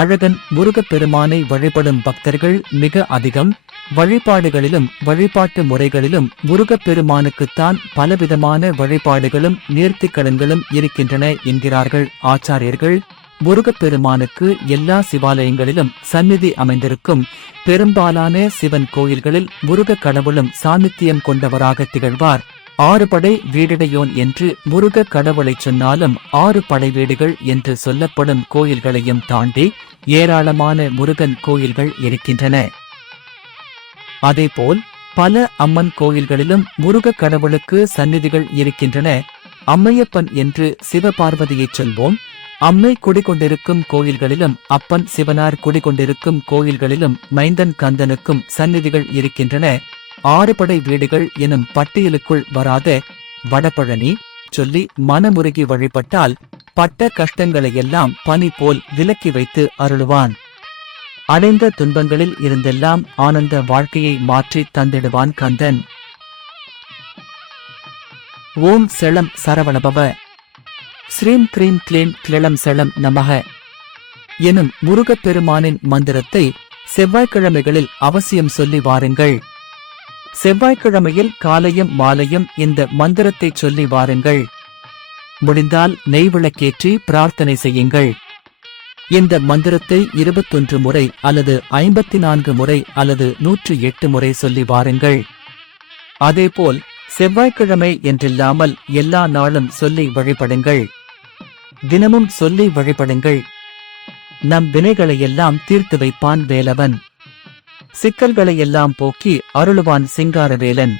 அழகன் முருகப்பெருமானை வழிபடும் பக்தர்கள் மிக அதிகம். வழிபாடுகளிலும் வழிபாட்டு முறைகளிலும் முருகப்பெருமானுக்குத்தான் பலவிதமான வழிபாடுகளும் நேர்த்திக்கடன்களும் இருக்கின்றன என்கிறார்கள் ஆச்சாரியர்கள். முருகப்பெருமானுக்கு எல்லா சிவாலயங்களிலும் சந்நிதி அமைந்திருக்கும். பெரும்பாலான சிவன் கோயில்களில் முருக கடவுளும் சாநித்தியம் கொண்டவராக திகழ்வார். 6 படை வீடுடையோன் என்று முருக கடவுளைச் சொன்னாலும் 6 படை வீடுகள் என்று சொல்லப்படும் கோயில்களையும் தாண்டி ஏராளமான முருகன் கோயில்கள் இருக்கின்றன. அதேபோல் பல அம்மன் கோயில்களிலும் முருக கடவுளுக்கு சந்நிதிகள் இருக்கின்றன. அம்மையப்பன் என்று சிவபார்வதியைச் சொல்வோம். அம்மை குடிகொண்டிருக்கும் கோயில்களிலும் அப்பன் சிவனார் குடிகொண்டிருக்கும் கோயில்களிலும் மைந்தன் கந்தனுக்கும் சந்நிதிகள் இருக்கின்றன. 6 படை வீடுகள் எனும் பட்டியலுக்குள் வராத வடபழனி சொல்லி மனமுருகி வழிபட்டால் பட்ட கஷ்டங்களையெல்லாம் பனி போல் விலக்கி வைத்து அருளுவான். அடைந்த துன்பங்களில் இருந்தெல்லாம் ஆனந்த வாழ்க்கையை மாற்றி தந்திடுவான் கந்தன். ஓம் செளம் சரவணபவ ஸ்ரீம் க்ரீம் க்ளீம் கிளம் செளம் நமக எனும் முருகப்பெருமானின் மந்திரத்தை செவ்வாய்க்கிழமைகளில் அவசியம் சொல்லி வாருங்கள். செவ்வாய்க்கிழமையில் காலையும் மாலையும் இந்த மந்திரத்தை சொல்லி வாருங்கள். முடிந்தால் நெய்விளக்கேற்றி பிரார்த்தனை செய்யுங்கள். இந்த மந்திரத்தை 21 முறை அல்லது 54 முறை அல்லது 108 முறை சொல்லி வாருங்கள். அதேபோல் செவ்வாய்க்கிழமை என்றில்லாமல் எல்லா நாளும் சொல்லி வழிபடுங்கள். தினமும் சொல்லி வழிபடுங்கள். நம் வினைகளையெல்லாம் தீர்த்து வைப்பான் வேலவன். சிக்கல்களையெல்லாம் போக்கி அருளுவான் சிங்காரவேலன்.